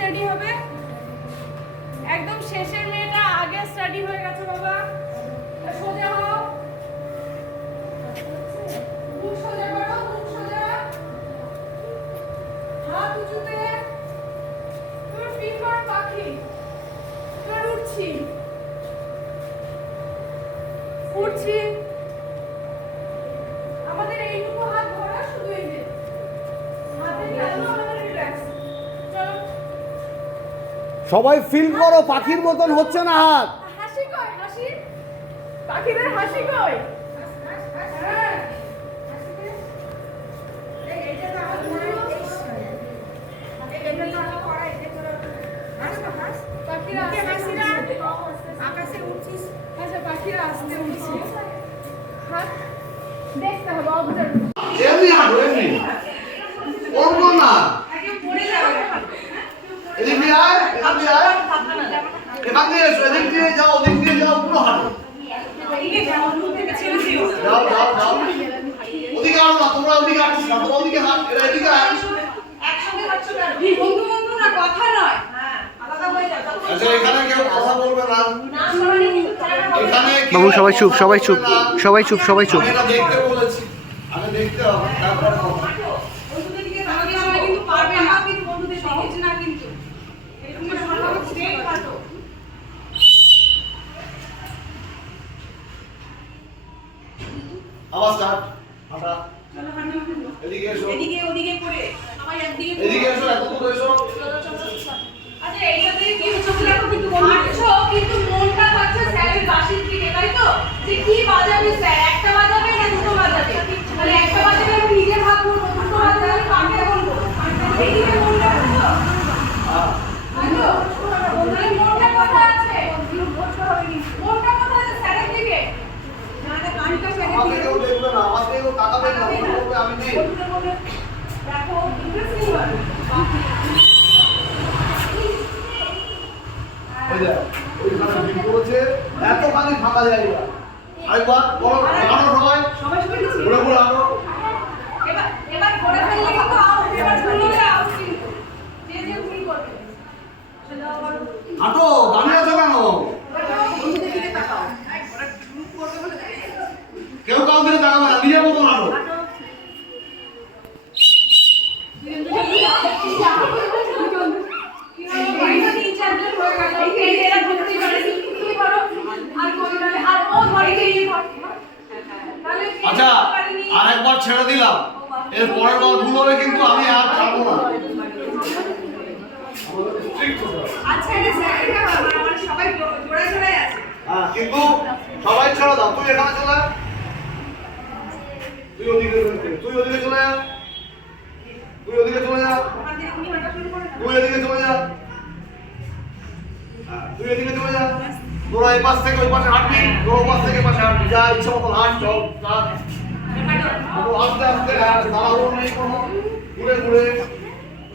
Ready হবে। একদম শেষের মেয়েটা আগে স্টাডি হয়ে গেছে বাবা। সোজা হও, মুখ সোজা করো, মুখ সোজা, হাত উঁচুতে। তোর ফিল কর পাখি, তোর উঠছি উঠছি। আমাদের এইটুকু হাত ধরা, শুধু এই যে হাতের তালু আমাদের রিল্যাক্স। চলো সবাই ফিল করো পাখির মতন হচ্ছে না হাত। হাসি কই, হাসি, পাখিদের হাসি কই? হ্যাঁ এইটা তো আমার মনে পাখিরা আকাশে উঠছিস। আচ্ছা পাখিরা আসতে উঠছে, হাত দেখতে হবে, অবজার্ভ। এমনি হাঁটো, এমনি করবো না। এদিক দিয়ে আয়, এখান দিয়ে আয়, এখান দিয়ে এসো, এদিক দিয়ে যাও, ওদিক দিয়ে যাও, পুরো হাঁটো। যাও যাও যাও, ওদিকে আনো না, তোমরা ওদিকে আসছিস না, তোমরা ওদিকে হাঁট, এরা এদিকে আয়। বন্ধু বন্ধু না, কথা নয়। আচ্ছা এখানে কেউ কথা বলবে না, এখানে বাবু সবাই চুপ, সবাই চুপ, সবাই চুপ, সবাই চুপ। আমি এটা দেখতে বলেছি, আমি দেখতে হবে, তারপরে কথা। কিন্তু পারবে না, কিন্তু বন্ধুদের সহজ না, কিন্তু এরকম ভালো স্ট্রেট হাঁটো। আবার স্টার্ট, হাঁটা, চলো হাঁটো, এদিকে এসো, এদিকে ওদিকে করে সবাই একদিকে এদিকে এসো, এত দূর এসো। আচ্ছা এইটাতে কি হচ্ছে দেখো, কিন্তু হাঁটছো কিন্তু মনটা থাকছে স্যারের বাঁশির দিকে, তাই তো? যে কি বাজাবে স্যার, একটা বাজাবে না দুটো বাজাবে? মানে একটা বাজাবে আমি নিজে ভাববো, দুটো বাজাবে আমি কাকে বলবো? এইদিকে মনটা থাকতো, তাই তো? মানে মনটা কোথায় আছে? মনটা কোথায় আছে? স্যারের দিকে না, না কানটা স্যারের আমাকে দিকে। কেউ দেখবে না, আমাকে কেউ তাকাবে না, মনে করবে আমি নেই। বলতে বলে দেখো ইন্টারেস্টিং হবে। ওই যে ওইখানে ভিড় করেছে, এতখানি ফাঁকা জায়গা। আরেকবার বলো, আনো সবাই, সবাই শুনে গেছি। ঘুরে ঘুরে আনো। এবার এবার করে ফেললে কিন্তু আউট, এবার ভুল হলে আউট কিন্তু। যে যে ভুল করবে সেটা আবার হাঁটো, দাঁড়িয়ে আছো কেন? বন্ধুদের দিকে তাকাও। ওরা গ্রুপ করবে বলে দাঁড়িয়ে আছে। কেউ কাউ দিকে তাকাবে না, নিজের মতন হাঁটো। আচ্ছা আরেকবার ছেড়ে দিলাম, এর পরের বার ভুল হলে কিন্তু আমি আর ছাড়বো না। আচ্ছা এটা স্যার, এটা আমার সবাই জোড়ায় জোড়ায় আছে। হ্যাঁ কিন্তু সবাই ছেড়ে দাও, তুই এখানে চলে আয়, তুই ওদিকে চলে যা, তুই ওদিকে চলে যা, ওখান থেকে তুমি হাঁটা শুরু করে দাও। তুই এদিকে চলে যা, হ্যাঁ তুই এদিকে চলে যা। তোরা এই পাশ থেকে ওই পাশে হাঁটবি, তোর ওই পাশ থেকে এই পাশে হাঁটবি, যা ইচ্ছে মতো হাঁট, চল হাঁট। আস্তে আস্তে তাড়াহুড়ো নেই কোনো, ঘুরে ঘুরে।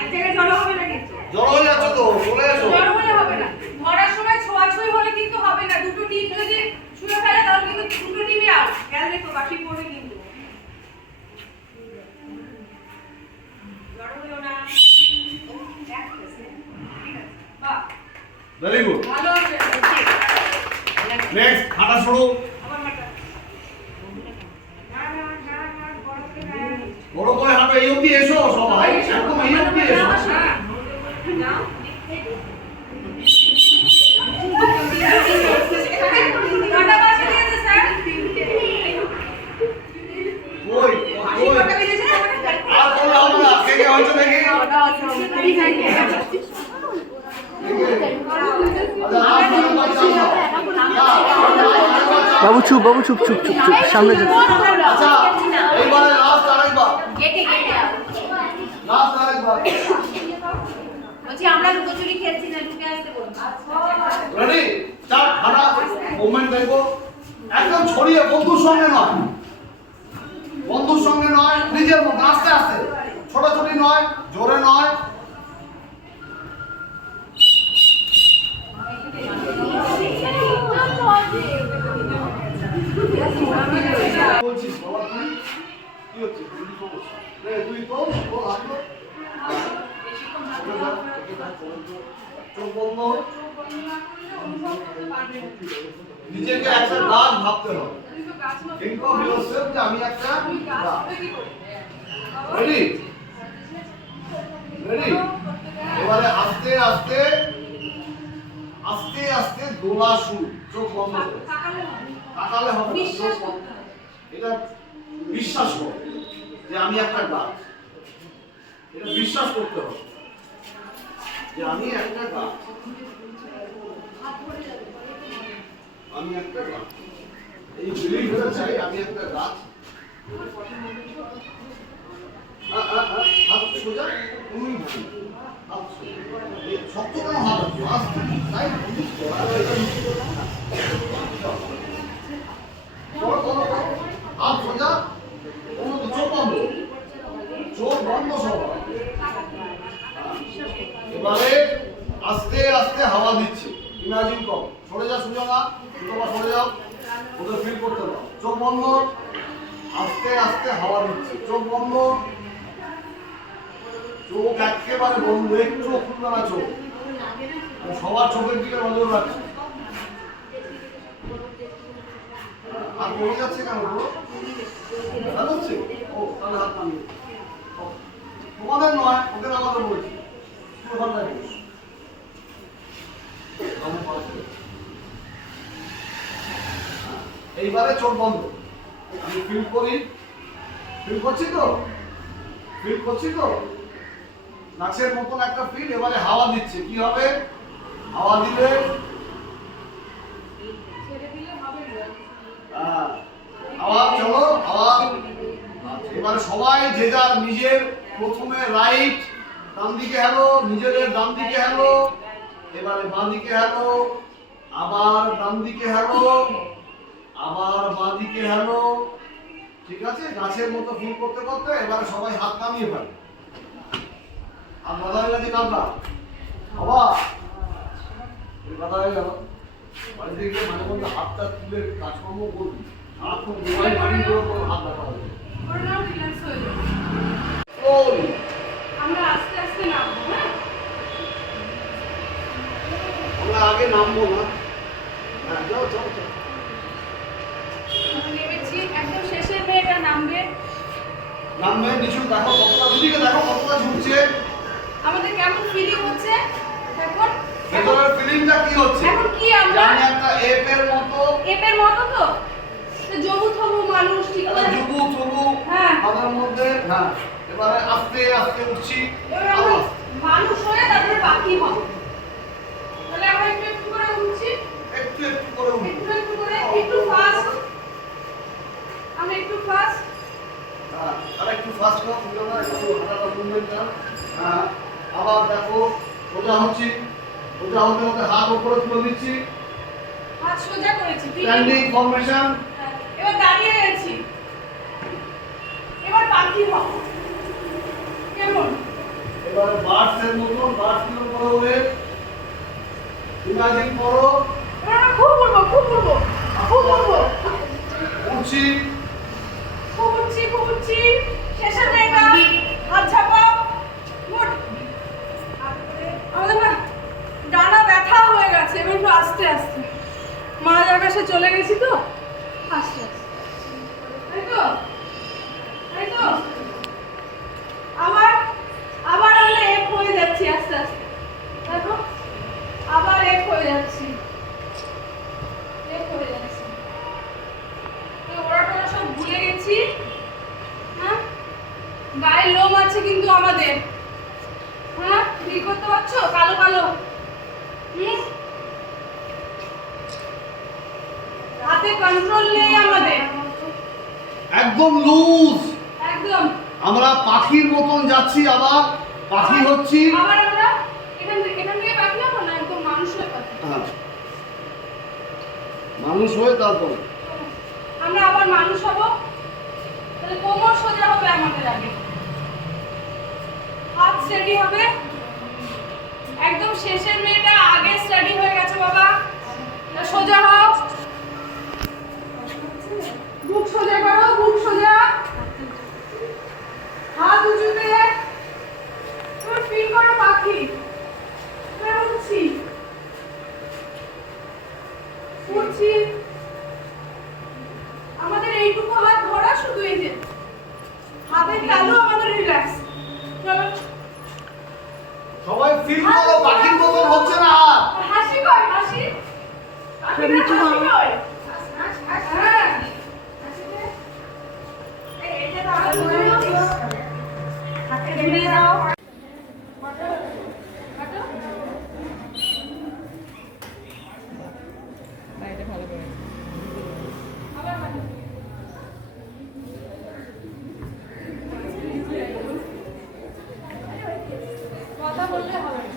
এক জায়গায় জড়ো হবে না কিন্তু। জড়ো হয়ে যাচ্ছ তো, চলে এসো। জড়ো হলে হবে না। ধরার সময় ছোঁয়াছুঁই হলে কিন্তু হবে না। দুটো টিম যদি ছুঁড়ে ফেলে তাহলে কিন্তু দুটো টিমই আউট। খেয়াল রেখো, বাকি পড়বে কিন্তু। জড়ো হলো না। ঠিক আছে। বাহ, ভেরি গুড, ভালো আছে। নেক্সট হাঁটা শুরু। আবার হাঁটা। না না না না, বড় করে না। বড় করে হাঁটো, এই অবধি এসো সবাই, একদম এই অবধি এসো। নাও। কটা বাজে দিয়েছে স্যার? ওই ওই কটা বেজেছে? আর বললে হবে না, কে কে হয়েছে দেখি। বাবু চুপ, বাবু চুপ, চুপ, চুপ, চুপ, সামনে যা। আচ্ছা এইবারে লাস্ট আরেকবার, গেটে গেটে লাস্ট আরেকবার। বলছি আমরা লুকোচুরি খেলছি না, ঢুকে আসতে বলছি। রেডি স্টার্ট, হাঁটা মুভমেন্ট দেখো, একদম ছড়িয়ে, বন্ধুর সঙ্গে নয়, বন্ধুর সঙ্গে নয়, নিজের মতো আস্তে আস্তে, ছোটাছুটি নয়, জোরে নয়। বলছিস বাবা, তুই কি হচ্ছে, তুই সমস্যা রে, তুই তো হাঁটো। চোখ বন্ধ। চোখ বন্ধ না করলে অনুভব করতে পারবে না। নিজেকে একটা গাছ ভাবতে হবে। তুমি তো গাছ মতো Think of yourself যে আমি একটা তুমি গাছ গাছ। হবে কি করে? Ready? Ready? এবারে আস্তে আস্তে আস্তে আস্তে দোলা শুরু। চোখ বন্ধ করে তাকালে হবে। তাকালে হবে না, বিশ্বাস চোখ বন্ধ। করতে হবে। এটা বিশ্বাস করো যে আমি একটা গাছ। এটা বিশ্বাস করতে হবে যে আমি একটা গাছ। আমি একটা গাছ। এই বিলিভ হতে চাই আমি একটা গাছ। হাত সোজা, তুমি ভাবি। হাত সোজা। এই শক্ত কোনো হাত আছে, আস্তে তাই বুঝিস তো, আর এটা করো, করো, করো। হাত সোজা, অন্য চোখ বন্ধ। চোখ বন্ধ সব। এবারে আস্তে আস্তে হাওয়া দিচ্ছে। ইমাজিন করো, সরে যা সুজনা, সুজনা সরে যাও। ওদের ফিল করতে দাও। চোখ বন্ধ। আস্তে আস্তে হাওয়া দিচ্ছে। চোখ বন্ধ। চোখ একেবারে বন্ধ, একটু খুলবে না চোখ। আমি সবার চোখের দিকে নজর রাখছি। আর পড়ে যাচ্ছে কেন বলো? দেখা যাচ্ছে? ও তাহলে হাত নামিয়ে। তোমাদের নয়, ওদের আমাদের বলছি। এইবারে চোখ বন্ধ। আমি ফিল করি, ফিল করছি তো, ফিল করছি তো, নাচের মতন একটা ফিল। এবারে হাওয়া দিচ্ছে, কি হবে? হাওয়া দিলে ছেড়ে দিলে হবে না। হাওয়া, চলো হাওয়া। এবারে সবাই যে যার নিজের প্রথমে রাইট, ডান দিকে হ্যালো, নিজেদের ডান দিকে হ্যালো, এবারে বাঁ দিকে হ্যালো, আবার ডান দিকে হ্যালো, আবার বাঁ দিকে হ্যালো। ঠিক আছে? গাছের মতো ফিল করতে করতে এবারে সবাই হাত নামিয়ে ফেলে। আর বাধা হয়ে গেছে কাঁদা বাবা, বাধা হয়ে গেল। বাড়িতে গিয়ে মাঝে মধ্যে হাতটা তুলে কাজকর্ম করবি। সারাক্ষণ মোবাইল মানি করে তোর হাত ব্যথা হবে। করে নাও, রিল্যাক্স হয়ে যাবে। ওই আমরা আস্তে আস্তে নামবো, হ্যাঁ? আমরা আগে নামবো না। হ্যাঁ, যাও যাও যাও। আমরা নেমেছি, একদম শেষের মেয়েটা নামবে। নামবে, নিচু দেখো কতটা, দিদিকে দেখো কতটা ঝুঁকছে। আমাদের কেমন ফিলিং হচ্ছে এখন? ভেতরের ফিলিংটা কি হচ্ছে? এখন কি আমরা? জানি একটা এপ এর মতো, এপের মতো তো? জবু থবু মানুষ, ঠিক একটা আছে? জুবু চুবু হ্যাঁ। আমাদের মধ্যে। হ্যাঁ, এবারে আস্তে আস্তে উঠছি। এবার আমরা মানুষ হয়ে তারপরে পাখি হব। তাহলে আমরা একটু একটু করে উঠছি, একটু একটু করে উঠবো। একটু একটু করে, একটু ফাস্ট। আমরা একটু ফাস্ট। হ্যাঁ, আর একটু ফাস্ট করো, বুঝলো না? একটু হাঁটাটা মুভমেন্টটা। হ্যাঁ, আবার দেখো সোজা হচ্ছি। সোজা হতে হতে হাত উপরে তুলে দিচ্ছি। হাত সোজা করেছি, ঠিক আছে? Standing formation. এবার দাঁড়িয়ে গেছি। এবার পাখি হব। কেমন? এবারে বার্ডস এর মতন, বার্ডস গুলো করো ওয়ে। ইমাজিন করো এবার আমরা খুব উড়বো, খুব উড়বো, খুব উড়বো। উঠছি। খুব উঠছি, খুব উঠছি। শেষের জায়গা, হাত ঝাপাও। গুড। আমাদের না ডানা ব্যথা হয়ে গেছে, এবার একটু আস্তে আস্তে। মারার কাছে চলে গেছি তো, আস্তে আস্তে। তাই তো? তাই তো? আবার আবার আমরা এক হয়ে যাচ্ছি আস্তে আস্তে। দেখো, আবার এক হয়ে যাচ্ছি, এক হয়ে যাচ্ছি। ওরা টোরা সব ভুলে গেছি। হ্যাঁ, গায়ে লোম আছে কিন্তু আমাদের। হ্যাঁ, ফিল করতে পারছো? কালো কালো। হাতে কন্ট্রোল নেই আমাদের, একদম লুজ। একদম। আমরা পাখির মতন যাচ্ছি, আবার পাখি হচ্ছি। আবার আমরা এখান থেকে পাখি হবো না, একদম মানুষ হয়ে পাখি। হ্যাঁ, মানুষ হয়ে তারপর আমরা আবার মানুষ হব। তাহলে কোমর সোজা হবে আমাদের আগে, হাত স্টেডি হবে। একদম শেষের মেয়েটা আগে স্টাডি হয়ে গেছে বাবা। সোজা হও, বুক সোজা করো, বুক সোজা, হাত উঁচুতে। তুমি ফিল করো পাখি। সবাই ফিল করো, বাকির মতন হচ্ছে না। হাসি কর, হাসি। নিচু হও। হাসি কর। হ্যাঁ। এই এটা তো আমার মনে হচ্ছে। হাতে ঘুরিয়ে দাও। হাঁটো। হাঁটো। আবার হাঁটো। কথা বললে হবে না।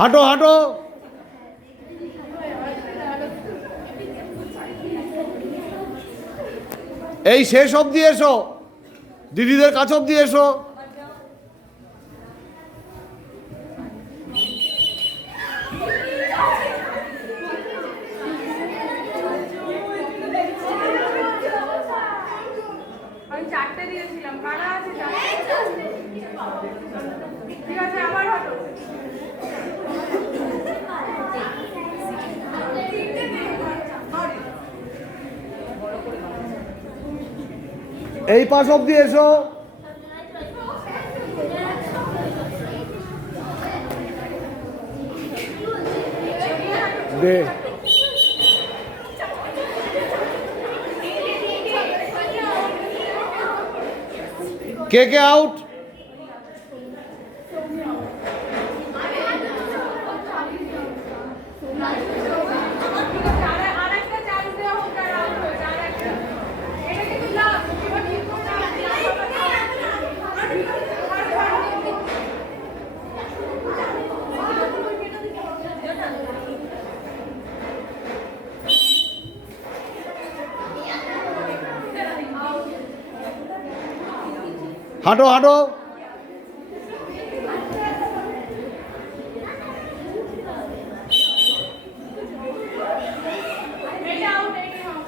হাঁটো হাঁটো। এই শেষ অবধি এসো, দিদিদের কাছ অবধি এসো। আমি 4টে দিয়েছিলাম, কারা আছে 4টে? ঠিক আছে, আবার হাঁটো। এই পাশ অবধি এসো। দে কে কে আউট? আরেকটা চান্স দেওয়া হোক, আর আউট হয়েছে, আরেকটা। এটা কিন্তু লাস্ট, এবার ঠিক করে দাও। হাঁটো হাঁটো। এটা আউট, এটা আউট।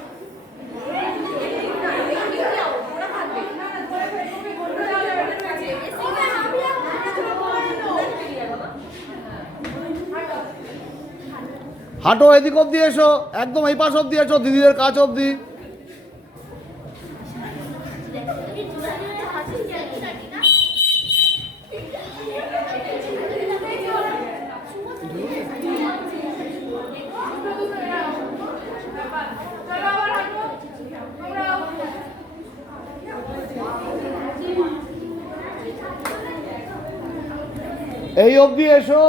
হাঁটো, এদিক অবধি এসো, একদম এই পাশ অবধি এসো, দিদিদের কাছ অবধি। চলো আবার হাঁটো। তোমরা out। এই অবধি এসো।